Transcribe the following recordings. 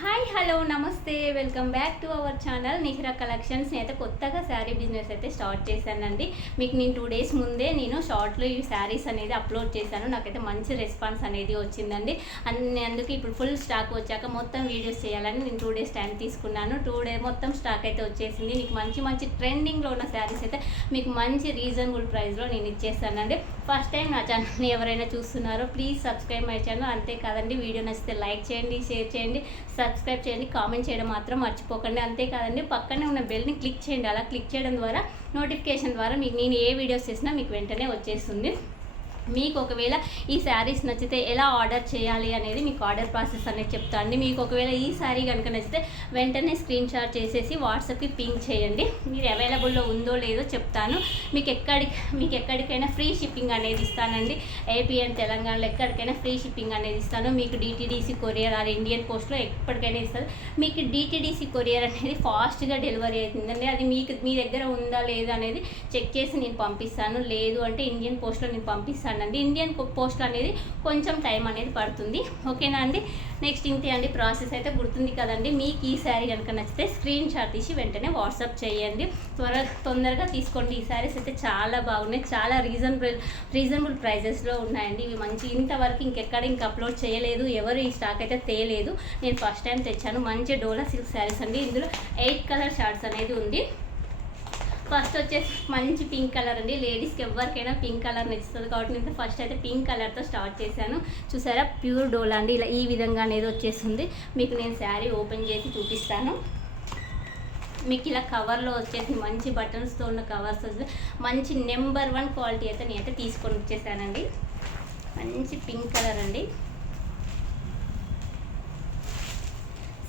Hi hello నమస్తే. Welcome back to our channel Nihira collections నేనైతే కొత్తగా శారీ బిజినెస్ అయితే స్టార్ట్ చేశానండి. మీకు నేను టూ డేస్ ముందే నేను షార్ట్లో ఈ శారీస్ అనేది అప్లోడ్ చేశాను. నాకైతే మంచి రెస్పాన్స్ అనేది వచ్చిందండి. అన్ని అందుకే ఇప్పుడు ఫుల్ స్టాక్ వచ్చాక మొత్తం వీడియోస్ చేయాలని నేను టూ డేస్ టైం తీసుకున్నాను. టూ డే మొత్తం స్టాక్ అయితే వచ్చేసింది. మీకు మంచి మంచి ట్రెండింగ్లో ఉన్న శారీస్ అయితే మీకు మంచి రీజనబుల్ ప్రైస్లో నేను ఇచ్చేస్తానండి ఫస్ట్ టైం నా ఛానల్ని ఎవరైనా చూస్తున్నారో ప్లీజ్ సబ్స్క్రైబ్ మై ఛానల్ అంతే కాదండి వీడియో నచ్చితే లైక్ చేయండి షేర్ చేయండి సబ్స్క్రైబ్ చేయండి కామెంట్ చేయడం మాత్రం మర్చిపోకండి. అంతేకాదండి పక్కనే ఉన్న బెల్ని క్లిక్ చేయండి. అలా క్లిక్ చేయడం ద్వారా నోటిఫికేషన్ ద్వారా మీకు నేను ఏ వీడియోస్ చేసినా మీకు వెంటనే వచ్చేస్తుంది. మీకు ఒకవేళ ఈ శారీస్ నచ్చితే ఎలా ఆర్డర్ చేయాలి అనేది మీకు ఆర్డర్ ప్రాసెస్ అనేది చెప్తా అండి. మీకు ఒకవేళ ఈ శారీ కనుక నచ్చితే వెంటనే స్క్రీన్ షాట్ చేసేసి వాట్సాప్కి పింక్ చేయండి. మీరు అవైలబుల్లో ఉందో లేదో చెప్తాను. మీకు ఎక్కడికి మీకు ఎక్కడికైనా ఫ్రీ షిప్పింగ్ అనేది ఇస్తానండి. ఏపీ అండ్ తెలంగాణలో ఎక్కడికైనా ఫ్రీ షిప్పింగ్ అనేది ఇస్తాను. మీకు డిటీడీసీ కొరియర్ ఆర్ ఇండియన్ పోస్ట్లో ఎప్పటికైనా ఇస్తారు మీకు డిటీడీసీ కొరియర్ అనేది ఫాస్ట్గా డెలివరీ అవుతుందండి. అది మీకు మీ దగ్గర ఉందా లేదా అనేది చెక్ చేసి నేను పంపిస్తాను. లేదు అంటే ఇండియన్ పోస్ట్లో నేను పంపిస్తాను. అండి. ఇండియన్ పోస్ట్ అనేది కొంచెం టైం అనేది పడుతుంది. ఓకేనా అండి? నెక్స్ట్ ఇంతే అండి. ప్రాసెస్ అయితే గుర్తుంది కదండి. మీకు ఈ శారీ కనుక నచ్చితే స్క్రీన్ షాట్ తీసి వెంటనే వాట్సాప్ చేయండి. త్వర తొందరగా తీసుకోండి. ఈ శారీస్ అయితే చాలా బాగున్నాయి. చాలా రీజనబుల్ రీజనబుల్ ప్రైజెస్లో ఉన్నాయండి. ఇవి మంచి ఇంతవరకు ఇంకెక్కడ ఇంక అప్లోడ్ చేయలేదు. ఎవరు ఈ స్టాక్ అయితే తేలేదు. నేను ఫస్ట్ టైం తెచ్చాను. మంచి డోలా సిల్క్ శారీస్ అండి. ఇందులో ఎయిట్ కలర్ షార్ట్స్ అనేది ఉంది. ఫస్ట్ వచ్చేసి మంచి పింక్ కలర్ అండి. లేడీస్కి ఎవరికైనా పింక్ కలర్ నచ్చుతుంది కాబట్టి నేను ఫస్ట్ అయితే పింక్ కలర్తో స్టార్ట్ చేశాను. చూసారా? ప్యూర్ డోలా అండి. ఇలా ఈ విధంగా అనేది వచ్చేస్తుంది. మీకు నేను శారీ ఓపెన్ చేసి చూపిస్తాను. మీకు ఇలా కవర్లో వచ్చేసి మంచి బటన్స్తో ఉన్న కవర్స్ వచ్చి మంచి నెంబర్ వన్ క్వాలిటీ అయితే నేనైతే తీసుకొని వచ్చేసానండి. మంచి పింక్ కలర్ అండి.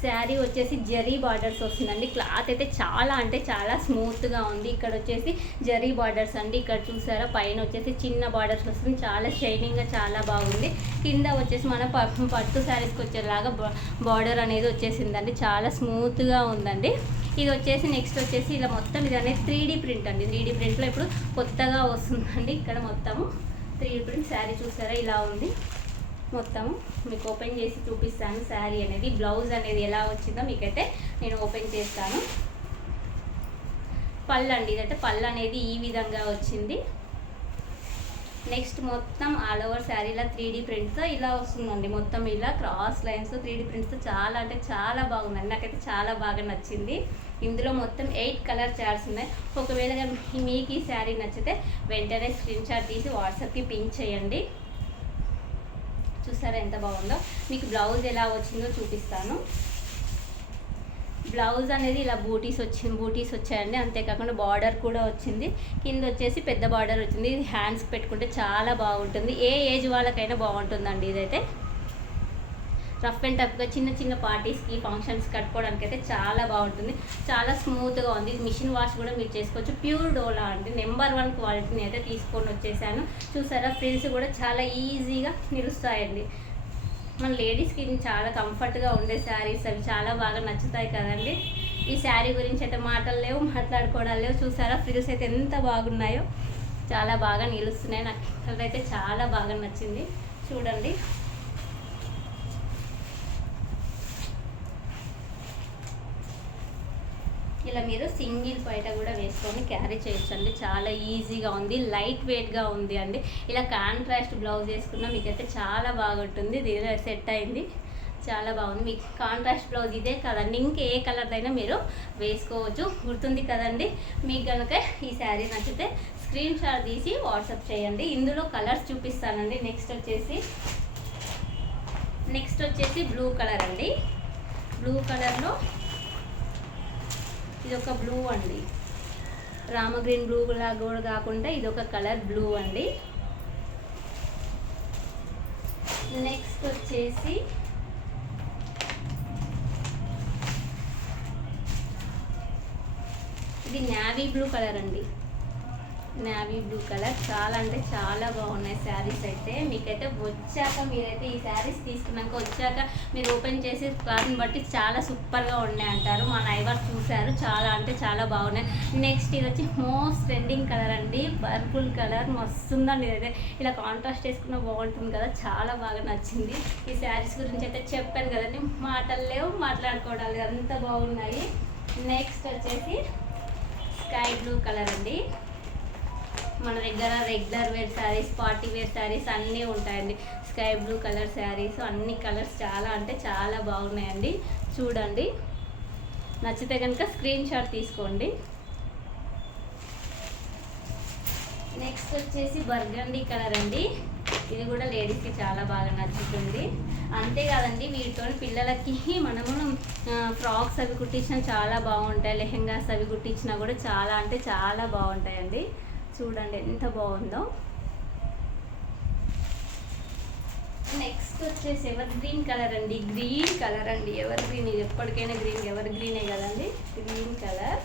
శారీ వచ్చేసి జరీ బార్డర్స్ వస్తుందండి. క్లాత్ అయితే చాలా అంటే చాలా స్మూత్గా ఉంది. ఇక్కడ వచ్చేసి జరీ బార్డర్స్ అండి. ఇక్కడ చూసారా? పైన వచ్చేసి చిన్న బార్డర్స్ వస్తుంది. చాలా షైనింగ్గా చాలా బాగుంది. కింద వచ్చేసి మన ప- పట్టు శారీస్కి వచ్చేలాగా బార్డర్ అనేది వచ్చేసిందండి. చాలా స్మూత్గా ఉందండి. ఇది వచ్చేసి నెక్స్ట్ వచ్చేసి ఇలా మొత్తం ఇది అనేది త్రీ ప్రింట్ అండి. త్రీ డీ ప్రింట్లో ఇప్పుడు కొత్తగా వస్తుందండి. ఇక్కడ మొత్తము త్రీ డీ ప్రింట్ శారీ చూసారా? ఇలా ఉంది. మొత్తం మీకు ఓపెన్ చేసి చూపిస్తాను. శారీ అనేది బ్లౌజ్ అనేది ఎలా వచ్చిందో మీకైతే నేను ఓపెన్ చేస్తాను. పళ్ళు అండి ఇదైతే పళ్ళు అనేది ఈ విధంగా వచ్చింది. నెక్స్ట్ మొత్తం ఆల్ ఓవర్ శారీ ఇలా త్రీ డీ ప్రింట్తో ఇలా వస్తుందండి. మొత్తం ఇలా క్రాస్ లైన్స్ త్రీ డీ ప్రింట్స్తో చాలా అంటే చాలా బాగుందండి. నాకైతే చాలా బాగా నచ్చింది. ఇందులో మొత్తం ఎయిట్ కలర్ చార్ట్స్ ఉన్నాయి. ఒకవేళ మీకు ఈ శారీ నచ్చితే వెంటనే స్క్రీన్ షాట్ తీసి వాట్సాప్కి పింక్ చేయండి. చూసారా ఎంత బాగుందో? మీకు బ్లౌజ్ ఎలా వచ్చిందో చూపిస్తాను. బ్లౌజ్ అనేది ఇలా బూటీస్ వచ్చింది బూటీస్ వచ్చాయండి. అంతేకాకుండా బార్డర్ కూడా వచ్చింది. కింద వచ్చేసి పెద్ద బార్డర్ వచ్చింది. ఇది హ్యాండ్స్ పెట్టుకుంటే చాలా బాగుంటుంది. ఏ ఏజ్ వాళ్ళకైనా బాగుంటుందండి ఇదైతే. రఫ్ అండ్ టఫ్గా చిన్న చిన్న పార్టీస్కి ఫంక్షన్స్ కట్టుకోవడానికి అయితే చాలా బాగుంటుంది. చాలా స్మూత్గా ఉంది. మిషన్ వాష్ కూడా మీరు చేసుకోవచ్చు. ప్యూర్ డోలా అండి. నెంబర్ వన్ క్వాలిటీని అయితే తీసుకొని వచ్చేసాను. చూసారా ఫ్రిల్స్ కూడా చాలా ఈజీగా నిలుస్తాయండి. మన లేడీస్కి ఇది చాలా కంఫర్ట్గా ఉండే శారీస్. అవి చాలా బాగా నచ్చుతాయి కదండి. ఈ శారీ గురించి అయితే మాటలు లేవు మాట్లాడుకోవడాలు లేవు. చూసారా ఫ్రిల్స్ అయితే ఎంత బాగున్నాయో. చాలా బాగా నిలుస్తున్నాయి. నాకు కలర్ అయితే చాలా బాగా నచ్చింది. చూడండి. ఇలా మీరు సింగిల్ బయట కూడా వేసుకొని క్యారీ చేయొచ్చండి. చాలా ఈజీగా ఉంది లైట్ వెయిట్గా ఉంది అండి. ఇలా కాంట్రాస్ట్ బ్లౌజ్ వేసుకున్నా మీకైతే చాలా బాగుంటుంది. దీని సెట్ అయింది. చాలా బాగుంది. మీకు కాంట్రాస్ట్ బ్లౌజ్ ఇదే కదండి. ఇంకే ఏ కలర్ అయినా మీరు వేసుకోవచ్చు. గుర్తుంది కదండి. మీకు కనుక ఈ శారీ నచ్చితే స్క్రీన్ షాట్ తీసి వాట్సాప్ చేయండి. ఇందులో కలర్స్ చూపిస్తానండి. నెక్స్ట్ వచ్చేసి నెక్స్ట్ వచ్చేసి బ్లూ కలర్ అండి. బ్లూ కలర్లో ఇది ఒక బ్లూ అండి. రామ గ్రీన్ బ్లూ లాగా కూడా కాకుండా ఇది ఒక కలర్ బ్లూ అండి. నెక్స్ట్ వచ్చేసి ఇది నావీ బ్లూ కలర్ అండి. Navy blue colour. చాలా అంటే చాలా బాగున్నాయి శారీస్ అయితే. మీకైతే వచ్చాక మీరైతే ఈ శారీస్ తీసుకున్నాక వచ్చాక మీరు ఓపెన్ చేసి క్లాత్ని బట్టి చాలా సూపర్గా ఉన్నాయి అంటారు. మా నైవర్ చూశారు. చాలా అంటే చాలా బాగున్నాయి. నెక్స్ట్ ఇది వచ్చి మోస్ట్ ట్రెండింగ్ కలర్ అండి. Purple colour. మస్తుందండి ఇదైతే ఇలా కాంట్రాస్ట్ వేసుకున్న బాగుంటుంది కదా. చాలా బాగా నచ్చింది. ఈ శారీస్ గురించి అయితే చెప్పాను కదండి. మాటలు లేవు. మాట్లాడుకోవడాలు అంత బాగున్నాయి. నెక్స్ట్ వచ్చేసి స్కై బ్లూ కలర్ అండి. మన దగ్గర regular wear saris party wear saris అన్నీ ఉంటాయండి. స్కై బ్లూ కలర్ శారీస్ అన్ని కలర్స్ చాలా అంటే చాలా బాగున్నాయండి. చూడండి. నచ్చితే కనుక స్క్రీన్ షాట్ తీసుకోండి. నెక్స్ట్ వచ్చేసి బర్గండీ కలర్ అండి. ఇది కూడా లేడీస్కి చాలా బాగా నచ్చుతుంది. అంతేకాదండి వీటితో పిల్లలకి మనము ఫ్రాక్స్ అవి కుట్టించినా చాలా బాగుంటాయి. లెహెంగాస్ అవి కుట్టించినా కూడా చాలా అంటే చాలా బాగుంటాయండి. చూడండి ఎంత బాగుందో. నెక్స్ట్ వచ్చేసి ఎవర్ గ్రీన్ కలర్ అండి. గ్రీన్ కలర్ అండి. Evergreen? ఇది ఎప్పటికైనా గ్రీన్ ఎవర్ గ్రీనే కదండి? Green colour.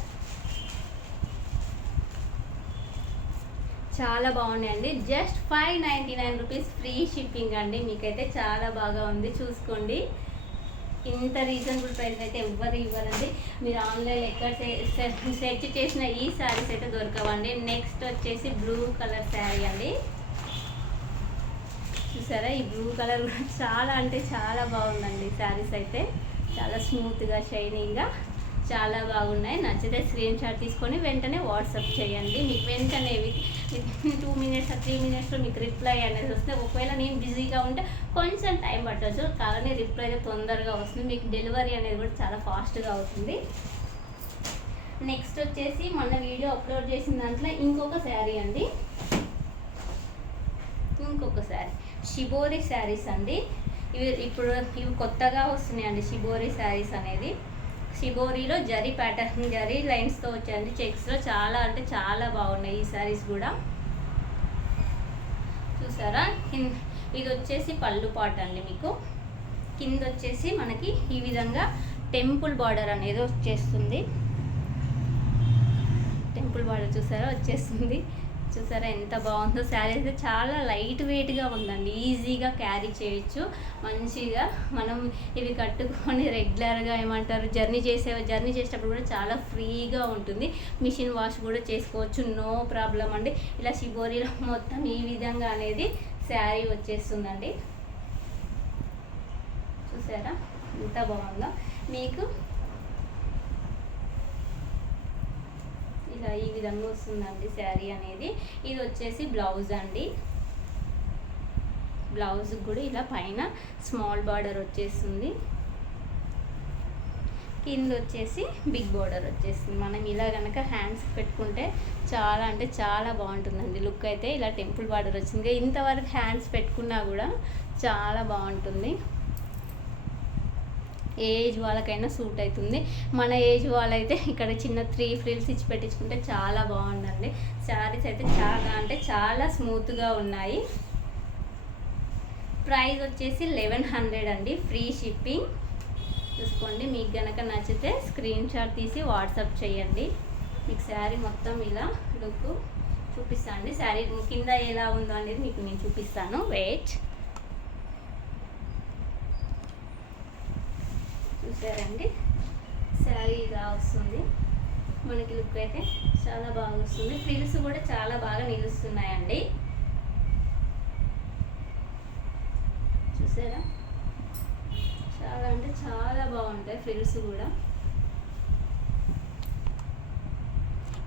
చాలా బాగున్నాయండి. Just five ninety nine rupees free shipping అండి. మీకైతే చాలా బాగా ఉంది. చూసుకోండి. ఇంత రీజనబుల్ ప్రైస్ అయితే ఎవ్వరు ఇవ్వరండి. మీరు ఆన్లైన్ ఎక్కడ సెర్చ్ చేసిన ఈ శారీస్ అయితే దొరకవండి. నెక్స్ట్ వచ్చేసి బ్లూ కలర్ శారీ అండి. చూసారా? ఈ బ్లూ కలర్ కూడా చాలా అంటే చాలా బాగుందండి శారీస్ అయితే. చాలా స్మూత్గా షైనింగ్గా చాలా బాగున్నాయి. నచ్చితే స్క్రీన్ షాట్ తీసుకొని వెంటనే వాట్సాప్ చేయండి. మీకు వెంటనే టూ మినిట్స్ త్రీ మినిట్స్లో మీకు రిప్లై అనేది వస్తే ఒకవేళ నేను బిజీగా ఉంటే కొంచెం టైం పట్టవచ్చు కానీ రిప్లై అయితే తొందరగా వస్తుంది. మీకు డెలివరీ అనేది కూడా చాలా ఫాస్ట్గా అవుతుంది. నెక్స్ట్ వచ్చేసి మొన్న వీడియో అప్లోడ్ చేసిన దాంట్లో ఇంకొక శారీ అండి. ఇంకొక శారీ షిబోరి శారీస్ అండి. ఇవి ఇప్పుడు ఇవి కొత్తగా వస్తున్నాయండి షిబోరి శారీస్ అనేది. షిబోరీలో జరీ ప్యాటర్న్ జరీ లైన్స్తో వచ్చాయండి. చెక్స్లో చాలా అంటే చాలా బాగున్నాయి ఈ శారీస్ కూడా. చూసారా? ఇది వచ్చేసి పళ్ళు పాట అండి మీకు. కింద వచ్చేసి మనకి ఈ విధంగా టెంపుల్ బార్డర్ అనేది వచ్చేస్తుంది. టెంపుల్ బార్డర్ చూసారా? వచ్చేస్తుంది. చూసారా ఎంత బాగుందో? శారీ అయితే చాలా లైట్ వెయిట్గా ఉందండి. ఈజీగా క్యారీ చేయొచ్చు. మంచిగా మనం ఇవి కట్టుకొని రెగ్యులర్గా ఏమంటారు? జర్నీ చేసే జర్నీ చేసేటప్పుడు కూడా చాలా ఫ్రీగా ఉంటుంది. మిషన్ వాష్ కూడా చేసుకోవచ్చు. నో ప్రాబ్లం అండి. ఇలా శిబోరిలో మొత్తం ఈ విధంగా అనేది శారీ వచ్చేస్తుందండి. చూసారా? ఎంత బాగుందో. మీకు ఇలా ఈ విధంగా వస్తుందండి శారీ అనేది. ఇది వచ్చేసి బ్లౌజ్ అండి. బ్లౌజ్ కూడా ఇలా పైన స్మాల్ బార్డర్ వచ్చేస్తుంది. కింద వచ్చేసి బిగ్ బార్డర్ వచ్చేస్తుంది. మనం ఇలా కనుక హ్యాండ్స్ పెట్టుకుంటే చాలా అంటే చాలా బాగుంటుందండి. లుక్ అయితే ఇలా టెంపుల్ బార్డర్ వచ్చింది. ఇంతవరకు హ్యాండ్స్ పెట్టుకున్నా కూడా చాలా బాగుంటుంది. ఏజ్ వాళ్ళకైనా సూట్ అవుతుంది. మన ఏజ్ వాళ్ళైతే ఇక్కడ చిన్న త్రీ ఫ్రిల్స్ ఇచ్చి పెట్టించుకుంటే చాలా బాగుందండి. శారీస్ అయితే చాలా అంటే చాలా స్మూత్గా ఉన్నాయి. ప్రైస్ వచ్చేసి లెవెన్ హండ్రెడ్ అండి. Free shipping. చూసుకోండి మీకు గనక నచ్చితే స్క్రీన్ షాట్ తీసి వాట్సాప్ చేయండి. మీకు శారీ మొత్తం ఇలా లుక్ చూపిస్తాను అండి. శారీ కింద ఎలా ఉందో అనేది మీకు నేను చూపిస్తాను. వెయిట్. చూసారండి? శారీ ఇలా వస్తుంది. మనకి లుక్ అయితే చాలా బాగా వస్తుంది. ఫ్రిల్స్ కూడా చాలా బాగా నిలుస్తున్నాయండి. చూసారా? చాలా అంటే చాలా బాగుంటాయి ఫ్రిల్స్ కూడా.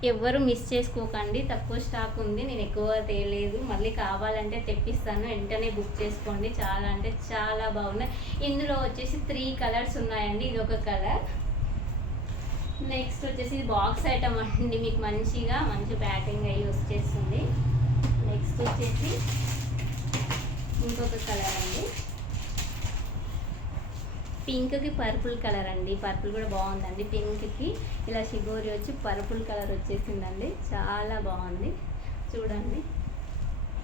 ఎవ్వరు మిస్ చేసుకోకండి. తక్కువ స్టాక్ ఉంది. నేను ఎక్కువ తేలేదు. మళ్ళీ కావాలంటే తెప్పిస్తాను. వెంటనే బుక్ చేసుకోండి. చాలా అంటే చాలా బాగున్నాయి. ఇందులో వచ్చేసి త్రీ కలర్స్ ఉన్నాయండి. ఇది ఒక కలర్ నెక్స్ట్ వచ్చేసి ఇది బాక్స్ ఐటమ్ అండి. మీకు మంచిగా మంచి ప్యాకింగ్ అయ్యి వచ్చేస్తుంది నెక్స్ట్ వచ్చేసి ఇంకొక కలర్ అండి. పింక్కి పర్పుల్ కలర్ అండి. పర్పుల్ కూడా బాగుందండి. పింక్కి ఇలా షిగోరి వచ్చి పర్పుల్ కలర్ వచ్చేసిందండి. చాలా బాగుంది. చూడండి.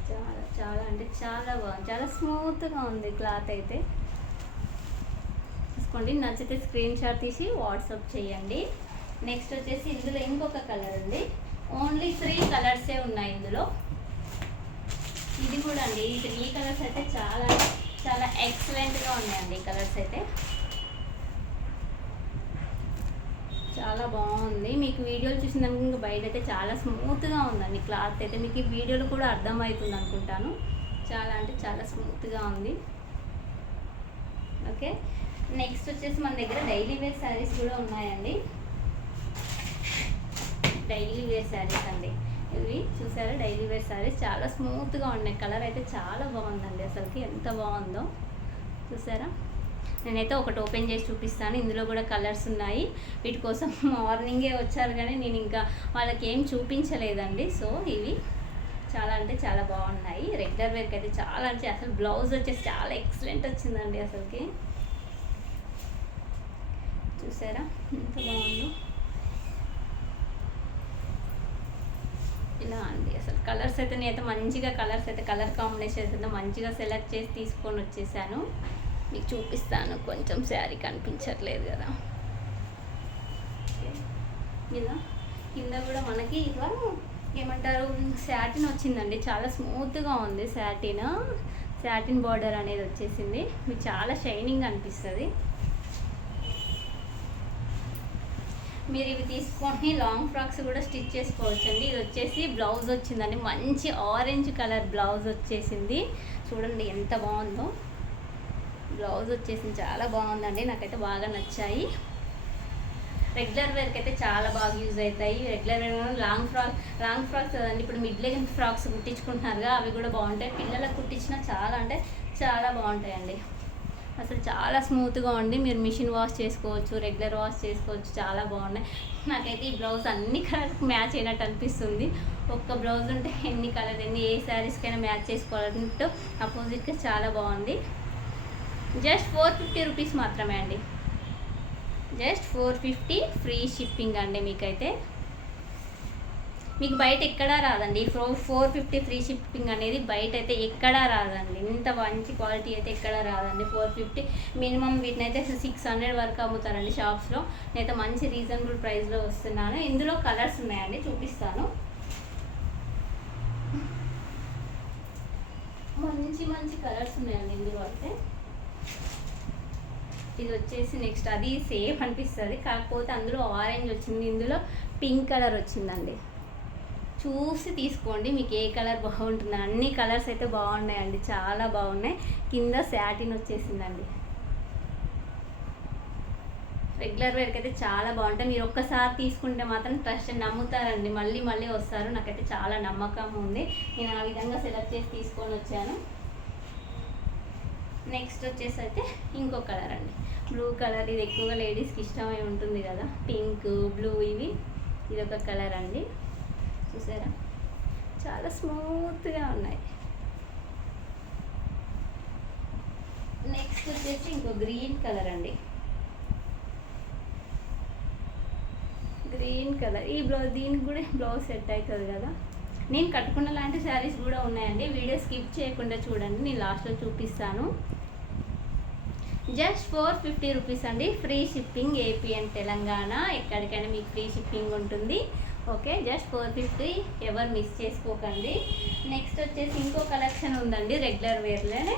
చాలా చాలా అంటే చాలా బాగుంది. చాలా స్మూత్గా ఉంది క్లాత్ అయితే. చూసుకోండి. నచ్చితే స్క్రీన్ షాట్ తీసి వాట్సాప్ చేయండి. నెక్స్ట్ వచ్చేసి ఇందులో ఇంకొక కలర్ అండి ఓన్లీ త్రీ కలర్సే ఉన్నాయి ఇందులో. ఇది కూడా అండి. ఈ త్రీ కలర్స్ అయితే చాలా చాలా ఎక్సలెంట్గా ఉన్నాయండి ఈ కలర్స్ అయితే. చాలా బాగుంది. మీకు వీడియోలు చూసిన ఇంకా బయట అయితే చాలా స్మూత్గా ఉందండి క్లాత్ అయితే. మీకు ఈ వీడియోలు కూడా అర్థమవుతుంది అనుకుంటాను. చాలా అంటే చాలా స్మూత్గా ఉంది. ఓకే. నెక్స్ట్ వచ్చేసి మన దగ్గర డైలీ వేర్ శారీస్ కూడా ఉన్నాయండి. డైలీ వేర్ శారీస్ అండి. ఇవి చూసారా? డైలీ వేర్ శారీస్ చాలా స్మూత్గా ఉన్నాయి. కలర్ అయితే చాలా బాగుందండి. అసలుకి ఎంత బాగుందో. చూసారా? నేనైతే ఒకటి ఓపెన్ చేసి చూపిస్తాను. ఇందులో కూడా కలర్స్ ఉన్నాయి. వీటి కోసం మార్నింగే వచ్చారు కానీ నేను ఇంకా వాళ్ళకి ఏం చూపించలేదండి. సో ఇవి చాలా అంటే చాలా బాగున్నాయి. రెగ్యులర్ వేర్కి అయితే చాలా అంటే అసలు బ్లౌజ్ వచ్చేసి చాలా ఎక్సలెంట్ వచ్చిందండి అసలుకి. చూసారా? ఎంత బాగుందో. ఇలా అండి అసలు కలర్స్ అయితే నేనైతే మంచిగా కలర్స్ అయితే కలర్ కాంబినేషన్ అయితే మంచిగా సెలెక్ట్ చేసి తీసుకొని వచ్చేసాను. మీకు చూపిస్తాను. కొంచెం శారీ కనిపించట్లేదు కదా. ఇలా కింద కూడా మనకి ఇట్లా ఏమంటారు? శాటిన్ వచ్చిందండి. చాలా స్మూత్గా ఉంది శాటిన్. శాటిన్ బార్డర్ అనేది వచ్చేసింది. మీకు చాలా షైనింగ్ అనిపిస్తుంది. మీరు ఇవి తీసుకొని లాంగ్ ఫ్రాక్స్ కూడా స్టిచ్ చేసుకోవచ్చు అండి ఇది వచ్చేసి బ్లౌజ్ వచ్చిందండి. మంచి ఆరెంజ్ కలర్ బ్లౌజ్ వచ్చేసింది. చూడండి ఎంత బాగుందో. బ్లౌజ్ వచ్చేసింది చాలా బాగుందండి. నాకైతే బాగా నచ్చాయి. రెగ్యులర్ వేర్కి అయితే చాలా బాగా యూజ్ అవుతాయి. Regular wear long frock long frocks కదండి. ఇప్పుడు మిడ్ లెగ్ ఫ్రాక్స్ కుట్టించుకుంటున్నారుగా అవి కూడా బాగుంటాయి. పిల్లలకు కుట్టించిన చాలా అంటే చాలా బాగుంటాయండి. అసలు చాలా స్మూత్గా ఉండి మీరు మిషన్ వాష్ చేసుకోవచ్చు రెగ్యులర్ వాష్ చేసుకోవచ్చు చాలా బాగున్నాయి. నాకైతే ఈ బ్లౌజ్ అన్ని కలర్కి మ్యాచ్ అయినట్టు అనిపిస్తుంది. ఒక్క బ్లౌజ్ ఉంటే ఎన్ని కలర్ ఎన్ని ఏ శారీస్కైనా మ్యాచ్ చేసుకోవాలంటూ అపోజిట్గా చాలా బాగుంది. జస్ట్ ఫోర్ ఫిఫ్టీ రూపీస్ మాత్రమే అండి. Just four fifty free shipping అండి మీకైతే. మీకు బయట ఎక్కడా రాదండి. ఫో ఫోర్ ఫిఫ్టీ ఫ్రీ షిప్పింగ్ అనేది బయట అయితే ఎక్కడా రాదండి. ఇంత మంచి క్వాలిటీ అయితే ఎక్కడా రాదండి. ఫోర్ ఫిఫ్టీ మినిమం వీటిని అయితే సిక్స్ హండ్రెడ్ వరకు అమ్ముతారండి షాప్స్లో. నేనైతే మంచి రీజనబుల్ ప్రైస్లో వస్తున్నాను. ఇందులో కలర్స్ ఉన్నాయండి చూపిస్తాను. మంచి మంచి కలర్స్ ఉన్నాయండి ఇందులో అయితే. ఇది వచ్చేసి నెక్స్ట్ అది సేమ్ అనిపిస్తుంది. కాకపోతే అందులో ఆరెంజ్ వచ్చింది. ఇందులో పింక్ కలర్ వచ్చిందండి. చూసి తీసుకోండి. మీకు ఏ కలర్ బాగుంటుంది. అన్ని కలర్స్ అయితే బాగున్నాయండి. చాలా బాగున్నాయి. కింద శాటిన్ వచ్చేసిందండి. రెగ్యులర్ వేర్కి అయితే చాలా బాగుంటాయి. మీరు ఒక్కసారి తీసుకుంటే మాత్రం ట్రస్ట్ నమ్ముతారండి. మళ్ళీ మళ్ళీ వస్తారు. నాకైతే చాలా నమ్మకం ఉంది. నేను ఆ విధంగా సెలెక్ట్ చేసి తీసుకొని వచ్చాను. నెక్స్ట్ వచ్చేసి అయితే ఇంకో కలర్ అండి. బ్లూ కలర్ ఇది ఎక్కువగా లేడీస్కి ఇష్టమై ఉంటుంది కదా. పింక్ బ్లూ ఇవి. ఇది ఒక కలర్ అండి. చూసారా? చాలా స్మూత్గా ఉన్నాయి. నెక్స్ట్ వచ్చేసి ఇంకో గ్రీన్ కలర్ అండి. Green colour. ఈ బ్లౌజ్ దీనికి కూడా బ్లౌజ్ సెట్ అవుతుంది కదా. నేను కట్టుకున్న లాంటి శారీస్ కూడా ఉన్నాయండి. వీడియో స్కిప్ చేయకుండా చూడండి. నేను లాస్ట్లో చూపిస్తాను. జస్ట్ ఫోర్ ఫిఫ్టీ రూపీస్ అండి. Free shipping AP and Telangana. ఎక్కడికైనా మీకు ఫ్రీ షిప్పింగ్ ఉంటుంది. ఓకే జస్ట్ ఫోర్ ఫిఫ్టీ ఎవరు మిస్ చేసుకోకండి. నెక్స్ట్ వచ్చేసి ఇంకో కలెక్షన్ ఉందండి. రెగ్యులర్ వేర్లోనే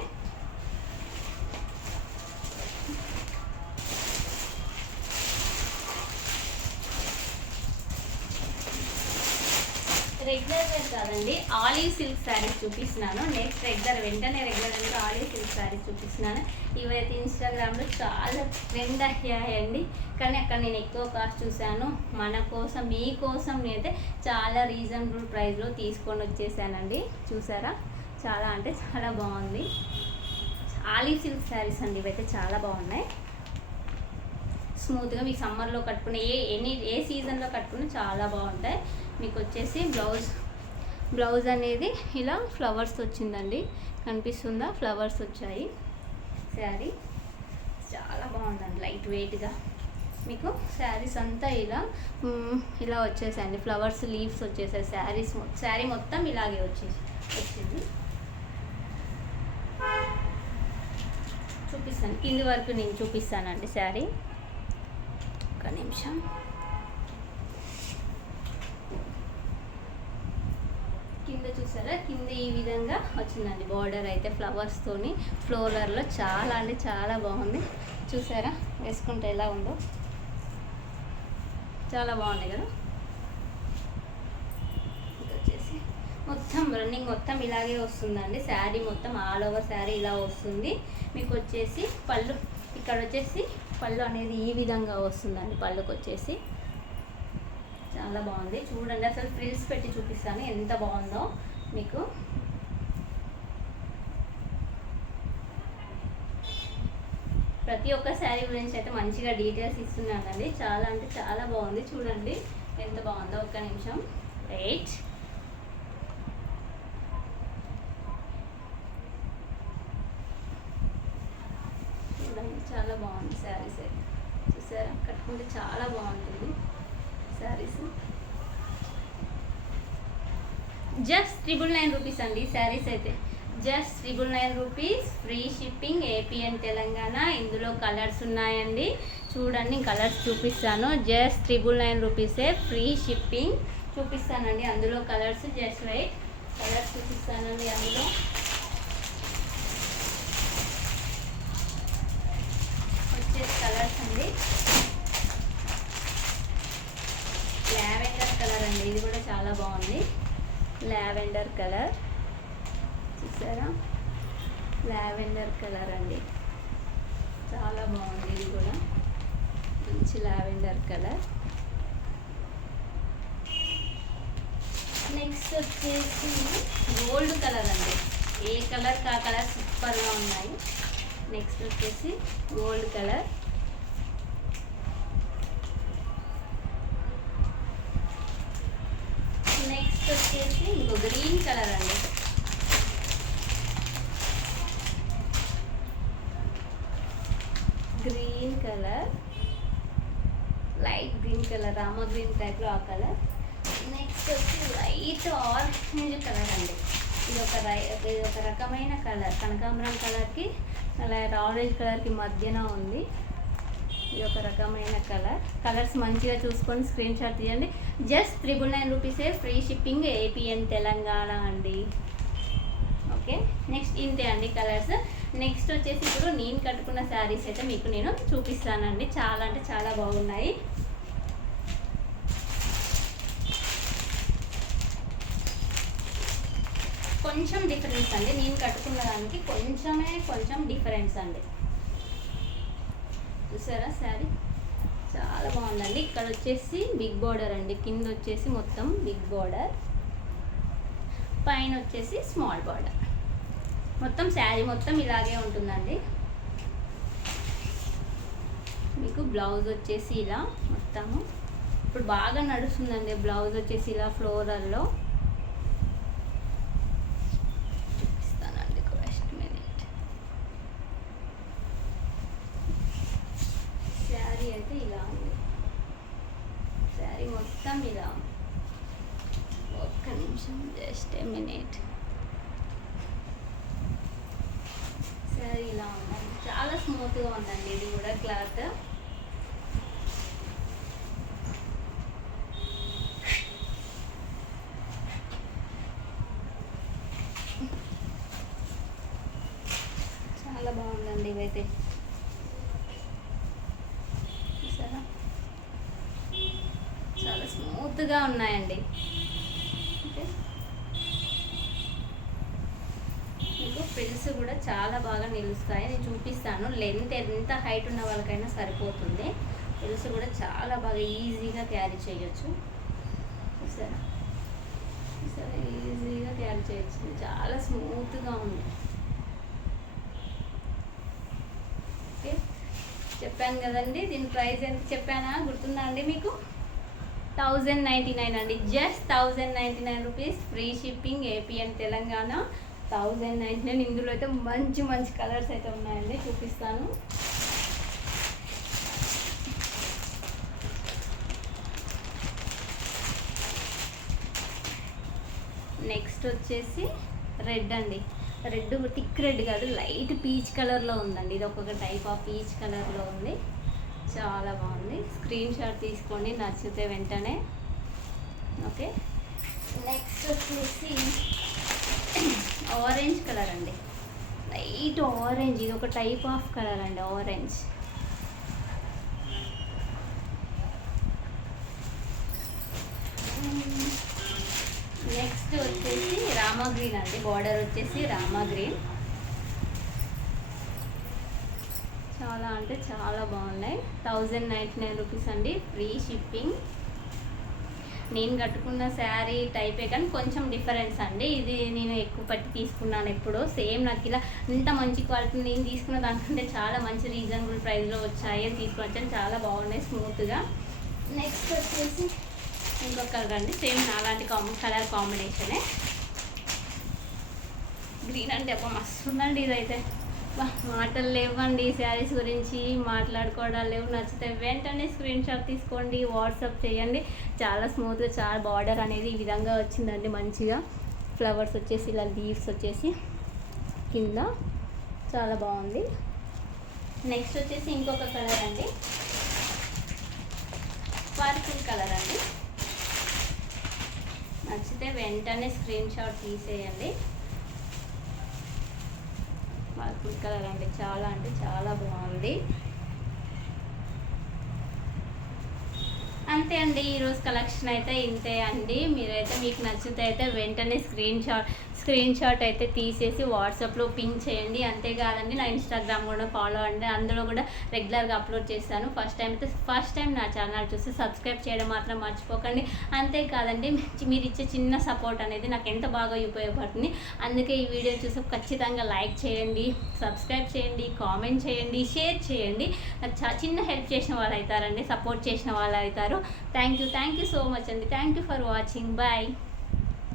రెగ్యులర్ వేర్ కాదండి ఆలివ్ సిల్క్ శారీస్ చూపిస్తున్నాను. నెక్స్ట్ రెగ్యులర్ వెంటనే రెగ్యులర్ అంటే ఆలివ్ సిల్క్ శారీస్ చూపిస్తున్నాను. ఇవైతే ఇన్స్టాగ్రామ్లో చాలా ట్రెండ్ అయ్యాయండి. కానీ అక్కడ నేను ఎక్కువ కాస్ట్ చూశాను. మన కోసం మీకోసం నేనైతే చాలా రీజనబుల్ ప్రైస్లో తీసుకొని వచ్చేసానండి. చూసారా? చాలా అంటే చాలా బాగుంది. ఆలివ్ సిల్క్ శారీస్ అండి ఇవైతే చాలా బాగున్నాయి. స్మూత్గా మీకు సమ్మర్లో కట్టుకునే ఏ ఎనీ ఏ సీజన్లో కట్టుకున్నా చాలా బాగుంటాయి. మీకు వచ్చేసి బ్లౌజ్ బ్లౌజ్ అనేది ఇలా ఫ్లవర్స్ వచ్చిందండి. కనిపిస్తుందా? ఫ్లవర్స్ వచ్చాయి. శారీ చాలా బాగుందండి లైట్ వెయిట్గా మీకు శారీస్ అంతా ఇలా ఇలా వచ్చేసాయండి. ఫ్లవర్స్ లీవ్స్ వచ్చేసాయి. శారీస్ శారీ మొత్తం ఇలాగే వచ్చేసి వచ్చింది. చూపిస్తాను. కింది వరకు నేను చూపిస్తానండి శారీ. ఒక నిమిషం. కింద కింద ఈ విధంగా వచ్చిందండి. బార్డర్ అయితే ఫ్లవర్స్తోని ఫ్లోరర్లో చాలా అంటే చాలా బాగుంది. చూసారా? వేసుకుంటే ఎలా ఉందో. చాలా బాగుంది కదా? వచ్చేసి మొత్తం రన్నింగ్ మొత్తం ఇలాగే వస్తుందండి. శారీ మొత్తం ఆల్ ఓవర్ శారీ ఇలా వస్తుంది. మీకు వచ్చేసి పళ్ళు ఇక్కడ వచ్చేసి పళ్ళు అనేది ఈ విధంగా వస్తుందండి పళ్ళుకి వచ్చేసి. చాలా బాగుంది. చూడండి అసలు ఫ్రిల్స్ పెట్టి చూపిస్తాను. ఎంత బాగుందో. మీకు. ప్రతి ఒక్క శారీ గురించి అయితే మంచిగా డీటెయిల్స్ ఇస్తున్నానండి. చాలా అంటే చాలా బాగుంది. చూడండి ఎంత బాగుందో ఒక్క నిమిషం. రైట్ చూడండి చాలా బాగుంది శారీస్ అయితే. చూసారా? కట్టుకుంటే చాలా బాగుంటుంది saris. Just triple nine rupees అండి శారీస్ అయితే. Just triple nine rupees free shipping AP and Telangana. ఇందులో కలర్స్ ఉన్నాయండి. చూడండి కలర్స్ చూపిస్తాను. జస్ట్ ట్రిపుల్ నైన్ రూపీసే ఫ్రీ షిప్పింగ్ చూపిస్తానండి. అందులో కలర్స్ జస్ట్ వెయిట్ కలర్స్ చూపిస్తానండి అందులో వచ్చేసి కలర్స్ అండి లావెండర్ కలర్ అండి ఇది కూడా చాలా బాగుంది లావెండర్ కలర్. చూసారా? లావెండర్ కలర్ అండి. చాలా బాగుంది ఇది కూడా. మంచి లావెండర్ కలర్. నెక్స్ట్ వచ్చేసి గోల్డ్ కలర్ అండి. ఏ కలర్ కా కలర్ సూపర్గా ఉన్నాయి. నెక్స్ట్ వచ్చేసి గోల్డ్ కలర్ నెక్స్ట్ వచ్చేసి ఇంకో గ్రీన్ కలర్ అండి green colour light green colour Rama green colour. Next వచ్చి లైట్ ఆరెంజ్ కలర్ అండి. ఇది ఒక రై ఇది ఒక రకమైన కలర్. కనకాంబరం కలర్కి లైట్ ఆరెంజ్ కలర్కి మధ్యన ఉంది. ఇది ఒక రకమైన కలర్. కలర్స్ మంచిగా చూసుకొని స్క్రీన్ షాట్ తీయండి. జస్ట్ త్రిబుల్ నైన్ రూపీసే free shipping AP and Telangana అండి. ఓకే? నెక్స్ట్ ఇంతే అండి కలర్స్. నెక్స్ట్ వచ్చేసి ఇప్పుడు నేను కట్టుకున్న శారీస్ అయితే మీకు నేను చూపిస్తానండి. చాలా అంటే చాలా బాగున్నాయి. కొంచెం డిఫరెన్స్ అండి. నేను కట్టుకున్న దానికి కొంచెమే కొంచెం డిఫరెన్స్ అండి. చూసారా శారీ? చాలా బాగుందండి. ఇక్కడ వచ్చేసి బిగ్ బార్డర్ అండి. కింద వచ్చేసి మొత్తం బిగ్ బార్డర్ పైన వచ్చేసి స్మాల్ బార్డర్ మొత్తం శారీ మొత్తం ఇలాగే ఉంటుందండి. మీకు బ్లౌజ్ వచ్చేసి ఇలా మొత్తము. ఇప్పుడు బాగా నడుస్తుందండి. బ్లౌజ్ వచ్చేసి ఇలా ఫ్లోరల్లో చూపిస్తానండి ఒక ఫస్ట్ మినిట్ శారీ అయితే ఇలా ఉంది శారీ మొత్తం ఇలా ఉంది ఒక్క నిమిషం జస్ట్ ఏ మినిట్ శారీ ఇలా ఉందండి చాలా స్మూత్గా ఉందండి ఇది కూడా క్లాత్ చాలా బాగుందండి ఇవైతే. చాలా స్మూత్గా ఉన్నాయండి ఓకే మీకు ఫ్రిల్స్ కూడా చాలా బాగా నిలుస్తాయి. నేను చూపిస్తాను. లెంత్ ఎంత హైట్ ఉన్న వాళ్ళకైనా సరిపోతుంది. తెలుసు కూడా చాలా బాగా ఈజీగా క్యారీ చేయొచ్చు. సరే సరే ఈజీగా క్యారీ చేయొచ్చు. చాలా స్మూత్గా ఉంది. ఓకే చెప్పాను కదండి దీని ప్రైస్ ఎంత చెప్పానా? గుర్తుందా అండి మీకు? థౌజండ్ నైంటీ నైన్ అండి. Just thousand ninety nine rupees free shipping AP and Telangana thousand ninety nine. ఇందులో అయితే మంచి మంచి కలర్స్ అయితే ఉన్నాయండి. చూపిస్తాను. నెక్స్ట్ వచ్చేసి రెడ్ అండి. రెడ్ థిక్ రెడ్ కాదు లైట్ పీచ్ కలర్లో ఉందండి. ఇది ఒక్కొక్క టైప్ ఆఫ్ పీచ్ కలర్లో ఉంది. చాలా బాగుంది. స్క్రీన్ షాట్ తీసుకోండి నచ్చితే వెంటనే. ఓకే. నెక్స్ట్ వచ్చేసి ఆరెంజ్ కలర్ అండి. లైట్ ఆరెంజ్ ఇది ఒక టైప్ ఆఫ్ కలర్ అండి ఆరెంజ్ నెక్స్ట్ వచ్చేసి రామా గ్రీన్ అండి బార్డర్ వచ్చేసి రామా గ్రీన్. చాలా అంటే చాలా బాగున్నాయి. థౌజండ్ నైంటీ నైన్ రూపీస్ అండి ఫ్రీ షిప్పింగ్ నేను కట్టుకున్న శారీ టైపే కానీ కొంచెం డిఫరెన్స్ అండి. ఇది నేను ఎక్కువ పట్టి తీసుకున్నాను ఎప్పుడో. సేమ్ నాకు ఇలా ఇంత మంచి క్వాలిటీ నేను తీసుకున్న దానికంటే చాలా మంచి రీజనబుల్ ప్రైస్లో వచ్చాయి. అని తీసుకుని వచ్చాను చాలా బాగున్నాయి స్మూత్గా. నెక్స్ట్ వచ్చేసి ఇంకొక కలర్ అండి. సేమ్ నాలాంటి కాంబి కలర్ కాంబినేషనే. గ్రీన్ అంటే అబ్బా మస్తు ఉందండి ఇదైతే. మాటలు లేవండి శారీస్ గురించి మాట్లాడుకోవడాలు లేవు. నచ్చితే వెంటనే స్క్రీన్ షాట్ తీసుకోండి వాట్సాప్ చేయండి. చాలా స్మూత్గా చాలా బార్డర్ అనేది ఈ విధంగా వచ్చిందండి మంచిగా. ఫ్లవర్స్ వచ్చేసి ఇలా లీవ్స్ వచ్చేసి కింద చాలా బాగుంది. నెక్స్ట్ వచ్చేసి ఇంకొక కలర్ అండి. పర్పుల్ కలర్ అండి. నచ్చితే వెంటనే స్క్రీన్ షాట్ తీసేయండి. పర్పుల్ కలర్ అంటే చాలా అంటే చాలా బాగుంది. అంతే అండి ఈరోజు కలెక్షన్ అయితే ఇంతే అండి. మీరైతే మీకు నచ్చితే అయితే వెంటనే స్క్రీన్ షాట్ స్క్రీన్ షాట్ అయితే తీసేసి వాట్సాప్లో పిన్ చేయండి. అంతేకాదండి నా ఇన్స్టాగ్రామ్ కూడా ఫాలో అండి అందులో కూడా రెగ్యులర్గా అప్లోడ్ చేస్తాను. ఫస్ట్ టైం అయితే ఫస్ట్ టైం నా ఛానల్ చూసి సబ్స్క్రైబ్ చేయడం మాత్రం మర్చిపోకండి. అంతేకాదండి మీరు ఇచ్చే చిన్న సపోర్ట్ అనేది నాకు ఎంత బాగా ఉపయోగపడుతుంది. అందుకే ఈ వీడియో చూసి ఖచ్చితంగా లైక్ చేయండి సబ్స్క్రైబ్ చేయండి కామెంట్ చేయండి షేర్ చేయండి. నాకు చా చిన్న హెల్ప్ చేసిన వాళ్ళు అవుతారండి సపోర్ట్ చేసిన వాళ్ళు అవుతారు. Thank you thank you so much అండి. Thank you for watching. Bye.